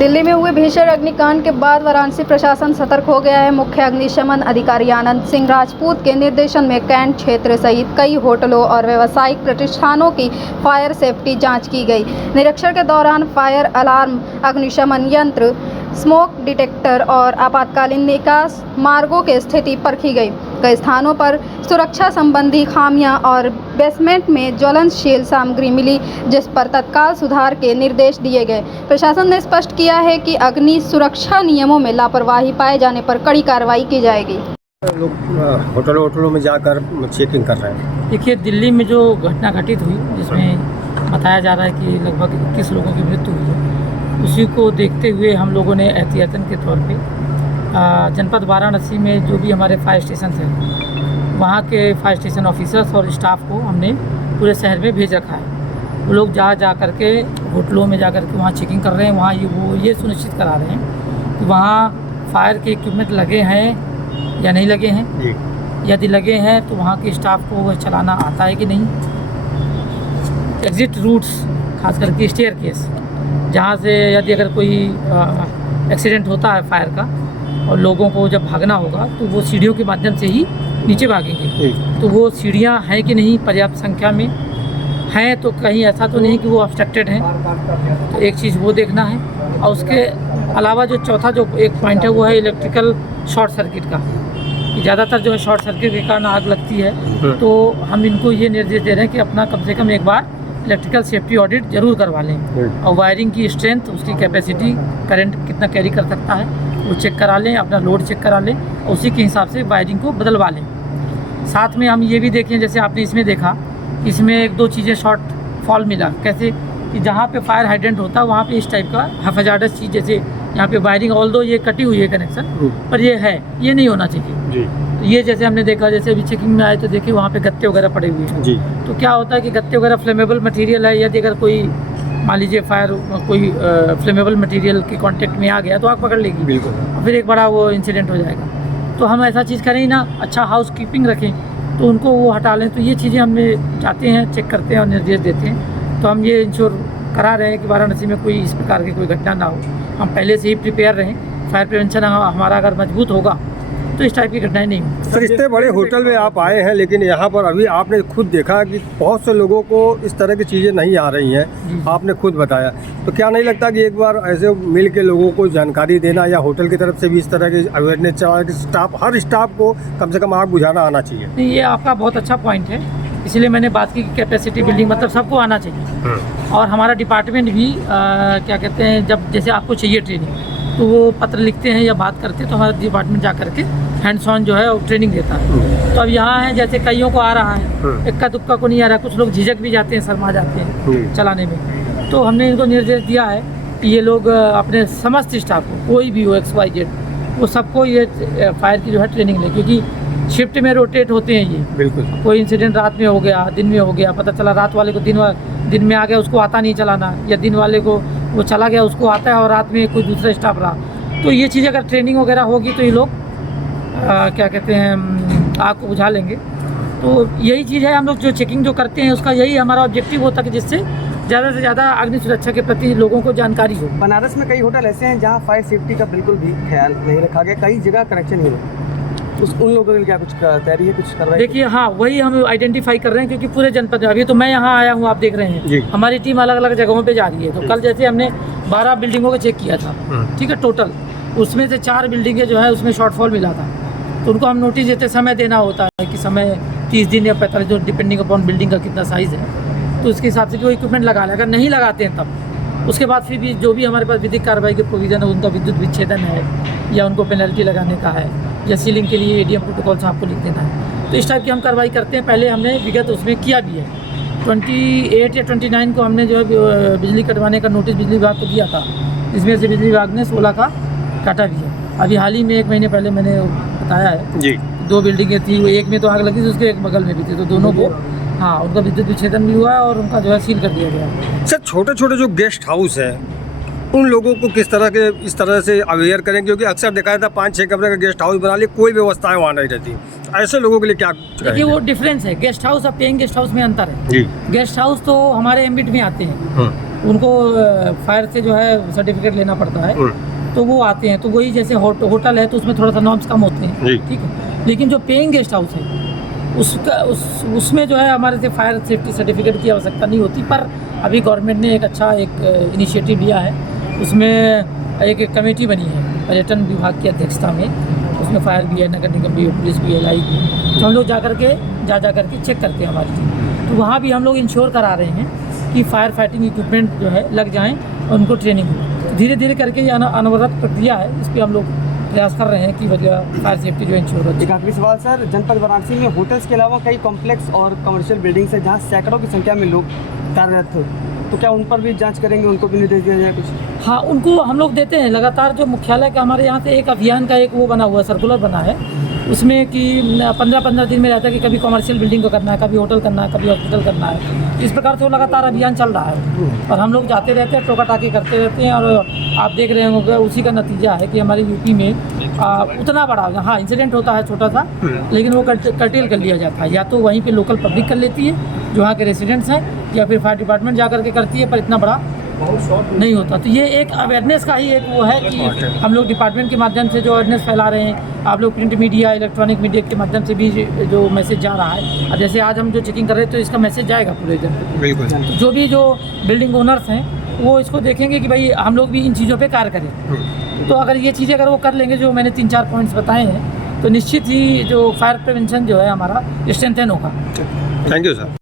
दिल्ली में हुए भीषण अग्निकांड के बाद वाराणसी प्रशासन सतर्क हो गया है। मुख्य अग्निशमन अधिकारी आनंद सिंह राजपूत के निर्देशन में कैंट क्षेत्र सहित कई होटलों और व्यावसायिक प्रतिष्ठानों की फायर सेफ्टी जांच की गई। निरीक्षण के दौरान फायर अलार्म, अग्निशमन यंत्र, स्मोक डिटेक्टर और आपातकालीन निकास मार्गों की स्थिति परखी गई। कई स्थानों पर सुरक्षा संबंधी खामियां और बेसमेंट में ज्वलनशील सामग्री मिली, जिस पर तत्काल सुधार के निर्देश दिए गए। प्रशासन ने स्पष्ट किया है कि अग्नि सुरक्षा नियमों में लापरवाही पाए जाने पर कड़ी कार्रवाई की जाएगी। लोग होटलों में जाकर चेकिंग कर रहे हैं। देखिए, दिल्ली में जो घटना घटित हुई, जिसमें बताया जा रहा है कि लगभग 21 लोगों की मृत्यु हुई है, उसी को देखते हुए हम लोगों ने एहतियातन के तौर पे जनपद वाराणसी में जो भी हमारे फायर स्टेशन हैं, वहाँ के फायर स्टेशन ऑफिसर्स और स्टाफ को हमने पूरे शहर में भेज रखा है। वो लोग जा कर के होटलों में जा कर के वहाँ चेकिंग कर रहे हैं। वहाँ ये सुनिश्चित करा रहे हैं कि वहाँ फायर के इक्विपमेंट लगे हैं या नहीं लगे हैं। यदि लगे हैं तो वहाँ के स्टाफ को वह चलाना आता है कि नहीं। एग्ज़िट रूट्स, खास करके स्टेयर केस, जहाँ से यदि अगर कोई एक्सीडेंट होता है फायर का और लोगों को जब भागना होगा तो वो सीढ़ियों के माध्यम से ही नीचे भागेंगे। तो वो सीढ़ियाँ हैं कि नहीं पर्याप्त संख्या में हैं, तो कहीं ऐसा तो नहीं कि वो ऑब्स्ट्रक्टेड हैं। तो एक चीज़ वो देखना है। और उसके अलावा जो चौथा जो एक पॉइंट है वो है इलेक्ट्रिकल शॉर्ट सर्किट का, कि ज़्यादातर जो है शॉर्ट सर्किट के कारण आग लगती है। तो हम इनको ये निर्देश दे रहे हैं कि अपना कम से कम एक बार इलेक्ट्रिकल सेफ्टी ऑडिट जरूर करवा लें और वायरिंग की स्ट्रेंथ, उसकी कैपेसिटी, करंट कितना कैरी कर सकता है वो चेक करा लें, अपना लोड चेक करा लें और उसी के हिसाब से वायरिंग को बदलवा लें। साथ में हम ये भी देखें, जैसे आपने इसमें देखा, इसमें एक दो चीज़ें शॉर्ट फॉल मिला। कैसे कि जहाँ पे फायर हाइड्रेंट होता है वहाँ पे इस टाइप का हैजार्डस चीज़, जैसे यहाँ पे वायरिंग ऑल्दो ये कटी हुई है कनेक्शन, पर ये है, ये नहीं होना चाहिए। तो ये जैसे हमने देखा, जैसे अभी चेकिंग में आए तो देखिए वहाँ पे गत्ते वगैरह पड़े हुए हैं। तो क्या होता है कि गत्ते वगैरह फ्लेमेबल मटेरियल है, यदि अगर कोई मान लीजिए फायर कोई फ्लेमेबल मटेरियल के कांटेक्ट में आ गया तो आग पकड़ लेगी। बिल्कुल। और फिर एक बड़ा वो इंसिडेंट हो जाएगा। तो हम ऐसा चीज़ करें ही ना, अच्छा हाउस कीपिंग रखें, तो उनको वो हटा लें। तो ये चीज़ें हमने चाहते हैं, चेक करते हैं और निर्देश देते हैं। तो हम ये इंश्योर करा रहे हैं कि वाराणसी में कोई इस प्रकार की कोई घटना ना हो। हम पहले से ही प्रिपेयर रहें। फायर प्रिवेंशन हमारा अगर मजबूत होगा तो इस टाइप की घटनाएं नहीं होंगी। सर, इतने बड़े होटल में आप आए हैं, लेकिन यहाँ पर अभी आपने खुद देखा कि बहुत से लोगों को इस तरह की चीज़ें नहीं आ रही हैं, आपने खुद बताया। तो क्या नहीं लगता कि एक बार ऐसे मिल के लोगों को जानकारी देना, या होटल की तरफ से भी इस तरह की अवेयरनेस चला कि हर स्टाफ को कम से कम आग बुझाना आना चाहिए? नहीं, ये आपका बहुत अच्छा पॉइंट है, इसलिए मैंने बात की कि कैपेसिटी बिल्डिंग मतलब सबको आना चाहिए। और हमारा डिपार्टमेंट भी क्या कहते हैं, जब जैसे आपको चाहिए ट्रेनिंग तो वो पत्र लिखते हैं या बात करते हैं, तो हमारा डिपार्टमेंट जा करके हैंड्स ऑन जो है वो ट्रेनिंग देता है। तो अब यहाँ है, जैसे कईयों को आ रहा है, इक्का दुक्का को नहीं आ रहा, कुछ लोग झिझक भी जाते हैं, शर्मा जाते हैं चलाने में। तो हमने इनको निर्देश दिया है कि ये लोग अपने समस्त स्टाफ को, कोई भी हो XYZ, वो सबको ये फायर की जो है ट्रेनिंग ले, क्योंकि शिफ्ट में रोटेट होते हैं ये। बिल्कुल। कोई इंसिडेंट रात में हो गया, दिन में हो गया, पता चला रात वाले को दिन में आ गया, उसको आता नहीं चलाना, या दिन वाले को वो चला गया, उसको आता है और रात में कोई दूसरा स्टाफ रहा। तो ये चीज़ अगर ट्रेनिंग वगैरह होगी तो ये लोग क्या कहते हैं आग को बुझा लेंगे। तो यही चीज़ है, हम लोग जो चेकिंग जो करते हैं उसका यही हमारा ऑब्जेक्टिव होता है कि जिससे ज़्यादा से ज़्यादा अग्नि सुरक्षा के प्रति लोगों को जानकारी हो। बनारस में कई होटल ऐसे हैं जहाँ फायर सेफ्टी का बिल्कुल भी ख्याल नहीं रखा गया, कई जगह कनेक्शन ही है। उन लोगों के लिए क्या कुछ तैयारी है, कुछ कार्रवाई? देखिए, हाँ, वही हम आइडेंटिफाई कर रहे हैं, क्योंकि पूरे जनपद में अभी तो मैं यहाँ आया हूँ, आप देख रहे हैं हमारी टीम अलग अलग जगहों पे जा रही है। तो कल जैसे हमने 12 बिल्डिंगों को चेक किया था, ठीक है, टोटल उसमें से 4 बिल्डिंगें जो है उसमें शॉर्टफॉल मिला था। तो उनको हम नोटिस देते समय देना होता है कि समय 30 दिन या 45 दिन, डिपेंडिंग अपॉन बिल्डिंग का कितना साइज़ है, तो उसके हिसाब से जो इक्विपमेंट लगा लें। अगर नहीं लगाते हैं तब उसके बाद फिर भी जो भी हमारे पास विधिक कार्रवाई के प्रोविज़न है, उनका विद्युत विच्छेदन है या उनको पेनल्टी लगाने का है, या सीलिंग के लिए ADM प्रोटोकॉल से आपको लिख देना है। तो इस टाइप की हम कार्रवाई करते हैं। पहले हमने विगत उसमें किया भी है। 28 या 29 को हमने जो है बिजली कटवाने का नोटिस बिजली विभाग को दिया था, इसमें से बिजली विभाग ने 16 का काटा भी है। अभी हाल ही में 1 महीने पहले मैंने बताया है जी, 2 बिल्डिंगें थी, एक में तो आग लगी थी, उसके एक बगल में भी थी, तो दोनों को हाँ उनका विद्युत विच्छेदन भी हुआ है और उनका जो है सील कर दिया गया। सर, छोटे छोटे जो गेस्ट हाउस है उन लोगों को किस तरह के इस तरह से अवेयर करें, क्योंकि अक्सर देखा जाता है 5-6 कमरे का गेस्ट हाउस बना लिए, कोई व्यवस्थाएं वहाँ नहीं रहती। ऐसे लोगों के लिए क्या? देखिए, वो डिफरेंस है। गेस्ट हाउस और पेइंग गेस्ट हाउस में अंतर है जी। गेस्ट हाउस तो हमारे एम्बिट में आते हैं, उनको फायर से जो है सर्टिफिकेट लेना पड़ता है, तो वो आते हैं। तो वही जैसे होटल है तो उसमें थोड़ा सा नॉर्म्स कम होते हैं, ठीक है। लेकिन जो पेइंग गेस्ट हाउस है उसमें जो है हमारे से फायर सेफ्टी सर्टिफिकेट की आवश्यकता नहीं होती। पर अभी गवर्नमेंट ने एक अच्छा इनिशिएटिव लिया है, उसमें एक कमेटी बनी है पर्यटन विभाग की अध्यक्षता में, उसमें फायर भी है, नगर निगम भी है, पुलिस भी है, लाइट भी है। तो हम लोग जा करके चेक करते हैं हमारी टीम। तो वहाँ भी हम लोग इंश्योर करा रहे हैं कि फायर फाइटिंग इक्विपमेंट जो है लग जाएँ और उनको ट्रेनिंग हो। धीरे धीरे करके ये अनवरत प्रक्रिया है, इस पर हम लोग प्रयास कर रहे हैं कि फायर सेफ्टी जो इंश्योर हो। एक आखिरी सवाल सर, जनपद वाराणसी में होटल्स के अलावा कई कॉम्प्लेक्स और कमर्शियल बिल्डिंग्स है जहाँ सैकड़ों की संख्या में लोग कार्यरत थे, तो क्या उन पर भी जांच करेंगे, उनको भी निर्देश दिया जाए कुछ? हाँ, उनको हम लोग देते हैं लगातार। जो मुख्यालय का हमारे यहाँ से एक अभियान का एक वो बना हुआ सर्कुलर बना है, उसमें कि 15-15 दिन में रहता है कि कभी कमर्शियल बिल्डिंग को करना है, कभी होटल करना है, कभी हॉस्पिटल करना है। इस प्रकार से वो लगातार अभियान चल रहा है और हम लोग जाते रहते हैं, टोका टाकी करते रहते हैं। और आप देख रहे होंगे उसी का नतीजा है कि हमारे यूपी में उतना बड़ा हाँ इंसिडेंट होता है छोटा सा, लेकिन वो कर्टेल कर लिया जाता है। या तो वहीं पे लोकल पब्लिक कर लेती है जो वहाँ के रेसिडेंट्स हैं, या फिर फायर डिपार्टमेंट जा करके करती है, पर इतना बड़ा नहीं होता। तो ये एक अवेयरनेस का ही एक वो है कि हम लोग डिपार्टमेंट के माध्यम से जो अवेयरनेस फैला रहे हैं। आप लोग प्रिंट मीडिया, इलेक्ट्रॉनिक मीडिया के माध्यम से भी जो मैसेज जा रहा है। और जैसे आज हम जो चेकिंग कर रहे हैं तो इसका मैसेज जाएगा पूरे जन। बिल्कुल। तो जो भी जो बिल्डिंग ओनर्स हैं वो इसको देखेंगे कि भाई हम लोग भी इन चीज़ों पर कार्य करें। तो अगर ये चीज़ें अगर वो कर लेंगे जो मैंने 3-4 पॉइंट्स बताए हैं, तो निश्चित ही जो फायर प्रिवेंशन जो है हमारा स्ट्रेंथन होगा। Thank you sir.